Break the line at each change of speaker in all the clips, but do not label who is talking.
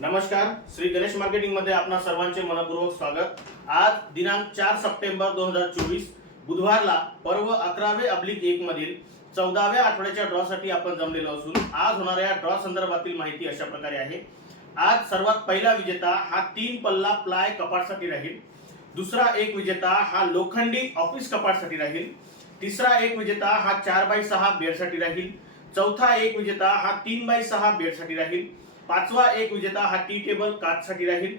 नमस्कार श्री गणेश मार्केटिंगमध्ये आपणा सर्वांचे मनपूर्वक स्वागत. आज दिनांक चार सप्टेंबर दोन हजार चोवीस बुधवारला पर्व अकरावे अब्लिक एक मधील चौदाव्या आठवड्याच्या ड्रॉसाठी आपण जमलेलो असून आज होणाऱ्या ड्रॉ संदर्भातील माहिती अशा प्रकारे आहे. आज सर्वात पहिला विजेता हा तीन पल्ला प्लाय कपाटसाठी राहील. दुसरा एक विजेता हा लोखंडी ऑफिस कपाटसाठी राहील. तिसरा एक विजेता हा चार बाय सहा बेडसाठी राहील. चौथा एक विजेता हा तीन बाय सहा बेडसाठी राहील. पाचवा एक विजेता हा टी टेबल काचसाठी राहील.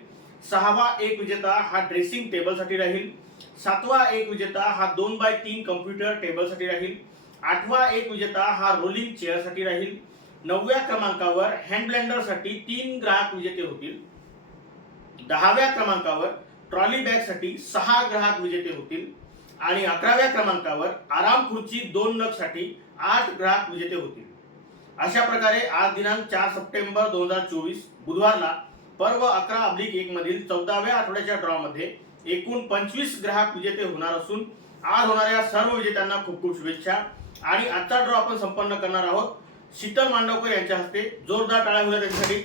सहावा एक विजेता हा ड्रेसिंग टेबलसाठी राहील. सातवा एक विजेता हा दोन बाय तीन कम्प्युटर टेबलसाठी राहील. आठवा एक विजेता हा रोलिंग चेअरसाठी राहील. नवव्या क्रमांकावर हँड ब्लेंडरसाठी तीन ग्राहक विजेते होतील. दहाव्या क्रमांकावर ट्रॉली बॅगसाठी सहा ग्राहक विजेते होतील. आणि अकराव्या क्रमांकावर आराम खुर्ची दोन नगसाठी आठ ग्राहक विजेते होतील. अशा प्रकारे आज दिनांक चार सप्टेंबर दोन हजार चोवीस बुधवारला पर्व अकरा अब्लिक एक मधील चौदाव्या आठवड्याच्या ड्रॉ मध्ये एकूण पंचवीस ग्राहक विजेते होणार असून आज होणाऱ्या सर्व विजेत्यांना खूप खूप शुभेच्छा. आणि आजचा ड्रॉ आपण संपन्न करणार आहोत. शीतल मांडवकर यांच्या हस्ते जोरदार टाळ्या होत्या त्यांच्यासाठी.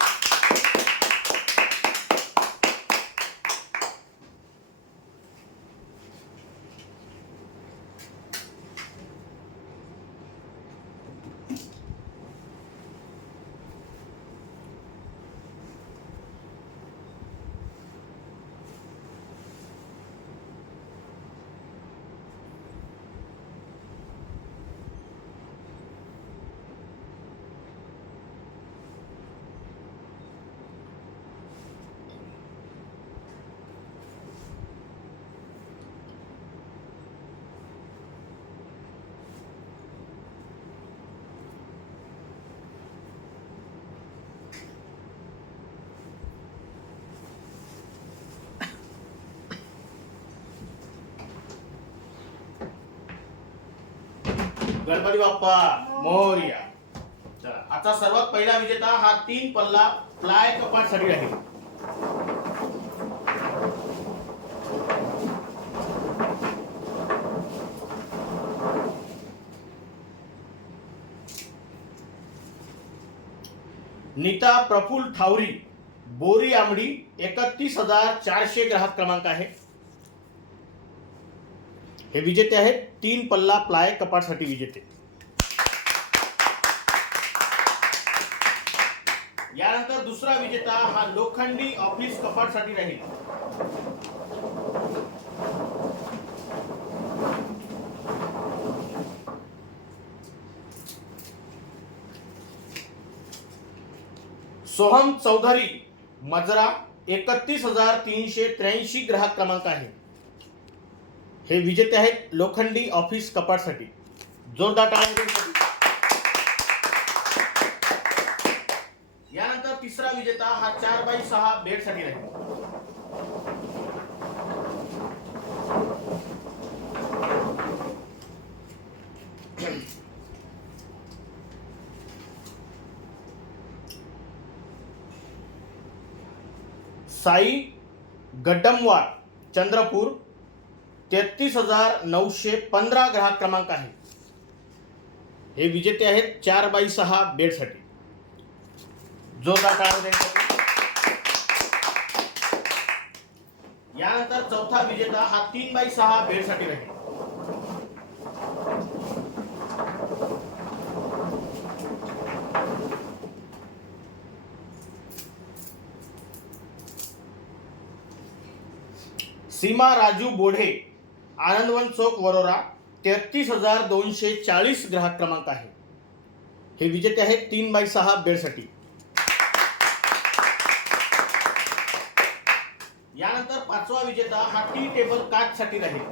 गणपती बाप्पा मोर्या. चला आता सर्वात पहिला विजेता हा तीन पल्ला प्लाय कपाटसाठी आहे. नीता प्रफुल ठावरी बोरी आमडी एकतीस हजार चारशे ग्राहक क्रमांक आहे. हे विजेते आहेत. तीन पल्ला प्लाय कपाटसाठी विजेते. यानंतर दुसरा विजेता हा लोखंडी ऑफिस कपाटसाठी राहील. सोहम चौधरी मजरा एकतीस हजार तीनशे त्र्याऐंशी ग्राहक क्रमांक आहे. हे विजेते आहेत लोखंडी ऑफ़िस कपाटसाठी जोरदार टाळ्या त्यांच्यासाठी. यानंतर तिसरा विजेता हा चार बाय सहा बेडसाठी राहील साई गड्डमवार, चंद्रपूर तेहतीस हजार नऊशे पंधरा ग्राहक क्रमांक आहे. हे विजेते आहेत चार बाई सहा बेडसाठी. जोरदार टाळ्या यानंतर चौथा विजेता हा तीन बाय सहा बेडसाठी राहील. सीमा राजू बोढे आनंदवन चौक वरोरा तेहतीस हजार दोनशे चाळीस ग्राहक क्रमांक आहे. हे विजेते आहेत तीन बाय सहा बेडसाठी. यानंतर पाचवा विजेता हा टी टेबल काचसाठी राहील.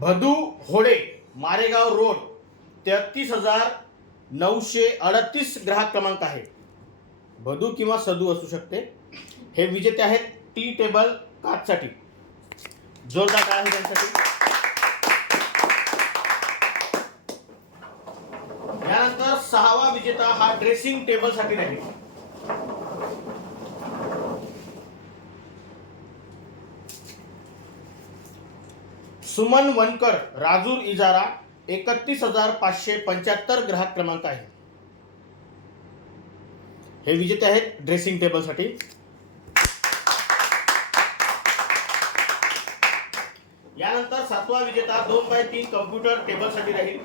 भदू होडे. कारेगाव रोड तेहतीस हजार नऊशे अडतीस ग्राहक क्रमांक आहे. भदू किंवा सदू असू शकते. हे विजेते आहेत टी टेबल काचसाठी जोरदार काय आहे त्यांच्यासाठी यानंतर सहावा विजेता हा ड्रेसिंग टेबलसाठी राहील. सुमन वनकर राजूर इजारा एकतीस हजार पाचशे पंच्याहत्तर ग्राहक क्रमांक आहे. हे विजेते आहेत ड्रेसिंग टेबलसाठी यानंतर सातवा विजेता दोन बाय तीन कम्प्युटर टेबलसाठी राहील.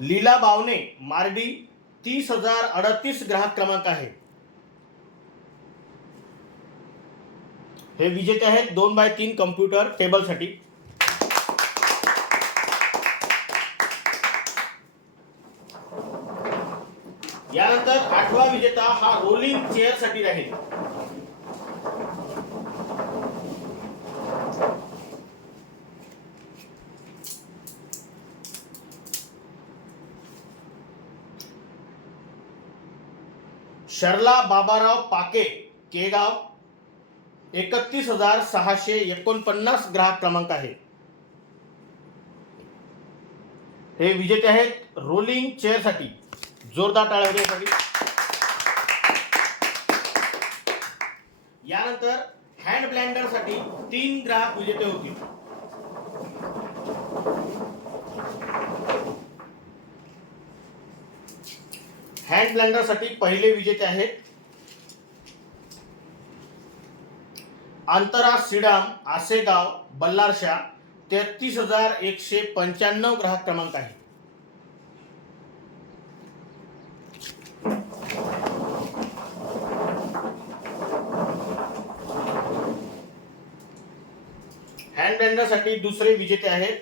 लीला बावने मार्डी तीस हजार अडतीस ग्राहक क्रमांक आहे. हे विजेते आहेत दोन बाय तीन कम्प्युटर टेबलसाठी. यानंतर आठवा विजेता हा रोलिंग चेअरसाठी राहील. शर्ला बाबाराव पाके केगाव एकतीस हजार सहाशे एकोणपन्नास ग्राहक क्रमांक आहे. हे विजेते आहेत रोलिंग चेअरसाठी जोरदार टाळ्यासाठी यानंतर हँड ब्लँडरसाठी तीन ग्राहक विजेते होतील हँड ब्लेंडरसाठी पहिले विजेते आहेत. अंतरा सिडाम आसेगाव बल्लारशा तेहतीस हजार एकशे पंच्याण्णव ग्राहक क्रमांक आहे हँड ब्लेंडरसाठी दुसरे विजेते आहेत.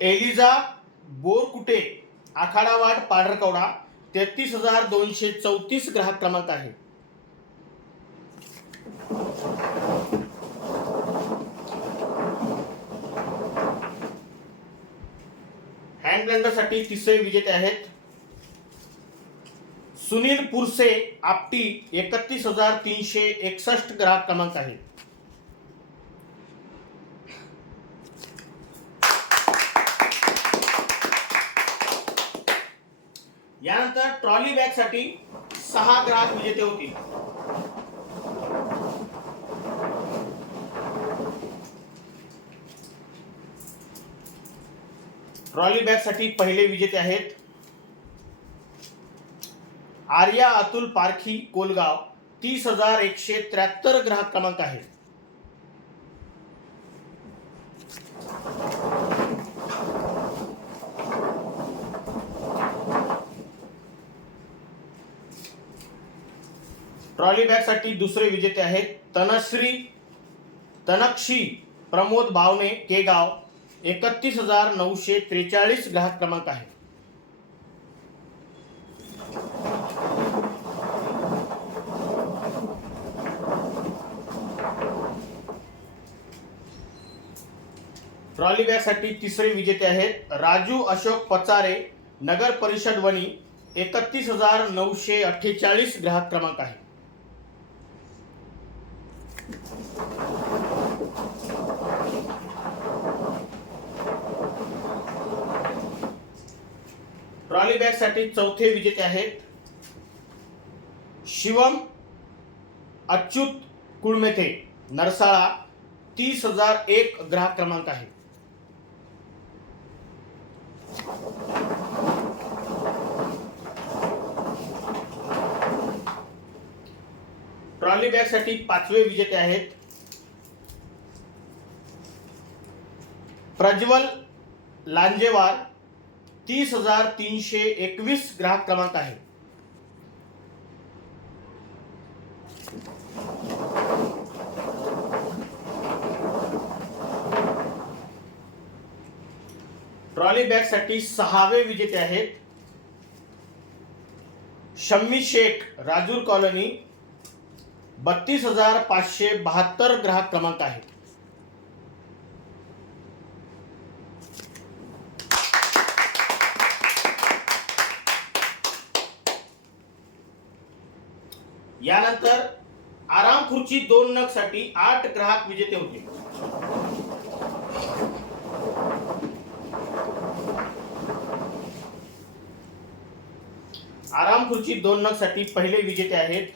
एलिझा बोरकुटे आखाडावाट पाडरकवडा तेहतीस हजार दोनशे चौतीस ग्राहक क्रमांक आहे. हँड ब्लेंडरसाठी तिसरे विजेते आहेत. सुनील पुरसे आपटी एकतीस हजार तीनशे एकसष्ट ग्राहक क्रमांक आहे यानंतर ट्रॉली बॅग साठी सहा ग्राहक विजेते म्हणजे होतील. ट्रॉली बॅगसाठी पहिले विजेते आहेत आर्या अतुल पारखी कोलगाव. तीस हजार एकशे त्र्याहत्तर ग्राहक क्रमांक आहे. ट्रॉली बॅग साठी दुसरे विजेते आहेत तनश्री, तनक्षी, प्रमोद बावणे केगाव, एकतीस हज़ार नऊशे त्रेचाळीस ग्राहक क्रमांक आहे. ट्रॉली बॅग साठी तिसरे विजेते आहेत राजू अशोक पचारे, नगर परिषद वणी, एकतीस हज़ार नऊशे अठ्ठेचाळीस ग्राहक क्रमांक आहे. ट्रॉली बॅगसाठी चौथे विजेते आहेत. शिवम अच्युत कुळमेथे नरसाळा तीस हजार एक ग्राहक क्रमांक आहे. ट्रॉली बॅगसाठी पाचवे विजेते आहेत. प्रज्वल लांजेवार तीस हज़ार तीनशे एकवीस ग्राहक क्रमांक आहे. ट्रॉली बॅग सहावे विजेते आहेत. शम्मी शेख, राजूर कॉलनी, बत्तीस हज़ार पाचशे बहात्तर ग्राहक क्रमांक आहे. यानंतर आराम खुर्ची दोन नगसाठी आठ ग्राहक विजेते होते. आराम खुर्ची दोन नगसाठी पहिले विजेते आहेत.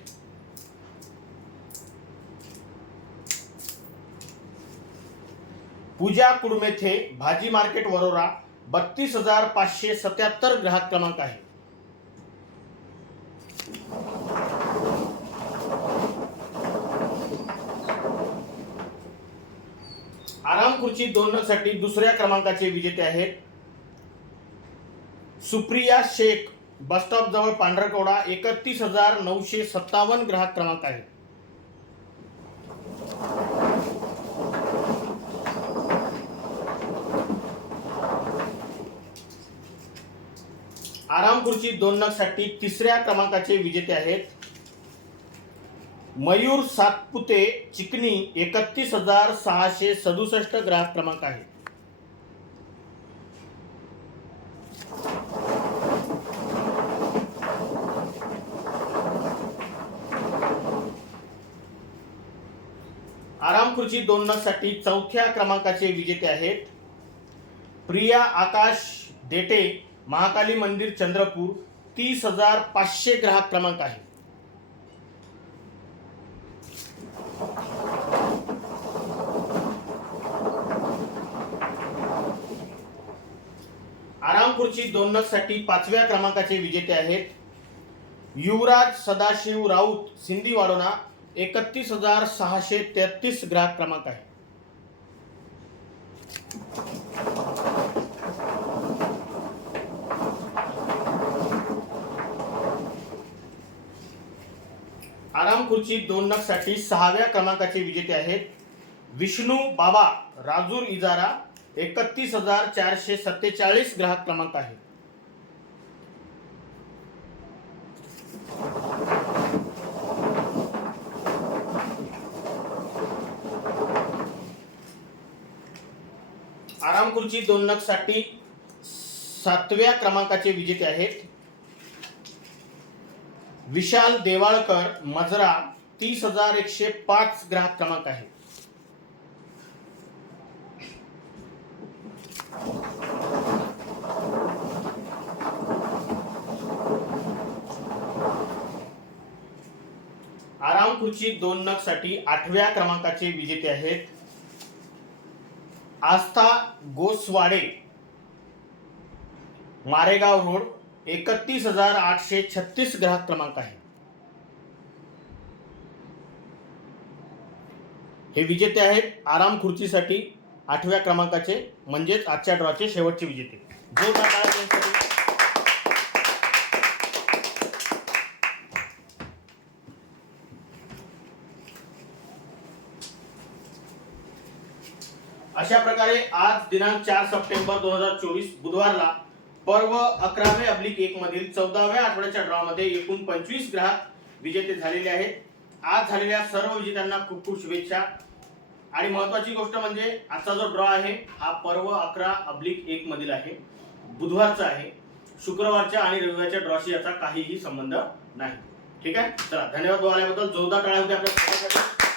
पूजा कुडमेथे भाजी मार्केट वरोरा बत्तीस हजार पाचशे सत्याहत्तर ग्राहक क्रमांक आहे. आराम खुर्ची दोन साठी दुसऱ्या क्रमांकाचे विजेते आहेत. सुप्रिया शेख बस स्टॉप जवळ पांढरकवडा एकतीस हजार नऊशे सत्तावन्न ग्राहक क्रमांक आहे आराम खुर्ची दोन नगसाठी तिसऱ्या क्रमांकाचे विजेते आहेत. मयूर सातपुते चिकनी एकतीस हजार सहाशे सदुसष्ट ग्राहक क्रमांक आहे. आराम खुर्ची दोन साठी चौथ्या क्रमांकाचे विजेते आहेत. प्रिया आकाश देटे महाकाली मंदिर चंद्रपूर तीस हजार पाचशे ग्राहक क्रमांक आहे. आराम खुर्ची पाचव्या क्रमांकाचे विजेते आहेत. युवराज सदाशिव राऊत सिंधी वाडोना एकतीस हजार सहाशे तेहतीस ग्राहक क्रमांक आहे. आराम खुर्ची दोन नगसाठी सहाव्या क्रमांकाचे विजेते आहेत. विष्णू बाबा राजूर इजारा एकतीस हजार चारशे सत्तेचाळीस ग्राहक क्रमांक आहे. आराम खुर्ची दोन नगसाठी सातव्या क्रमांकाचे विजेते आहेत. विशाल देवाळकर मजरा तीस हजार एकशे पाच ग्राहक क्रमांक आहे. आराम दोन नगसाठी आठव्या क्रमांकाचे विजेते आहेत. आस्था गोसवाडे मारेगाव रोड एकतीस हजार आठशे छत्तीस ग्राहक क्रमांक आहे. हे विजेते आहेत आराम खुर्चीसाठी आठव्या क्रमांकाचे म्हणजेच आजच्या ड्रॉचे शेवटचे विजेते. जो अशा प्रकारे आज दिनांक चार सप्टेंबर दोन हजार चोवीस बुधवारला पर्व अकरावे अब्लिक एक मधील चौदाव्या आठवड्याच्या ड्रॉ मध्ये एकूण पंचवीस ग्राहक विजेते झालेले आहेत. आज झालेल्या सर्व विजेत्यांना खूप खूप शुभेच्छा. आणि महत्वाची गोष्ट म्हणजे आजचा जो ड्रॉ आहे हा पर्व अकरा अब्लिक एक मधील आहे. बुधवारचा आहे शुक्रवारच्या आणि रविवारच्या ड्रॉशी याचा काहीही संबंध नाही. ठीक आहे? चला धन्यवाद बोलायबद्दल जोरदार टाळ्या होत्या आपल्या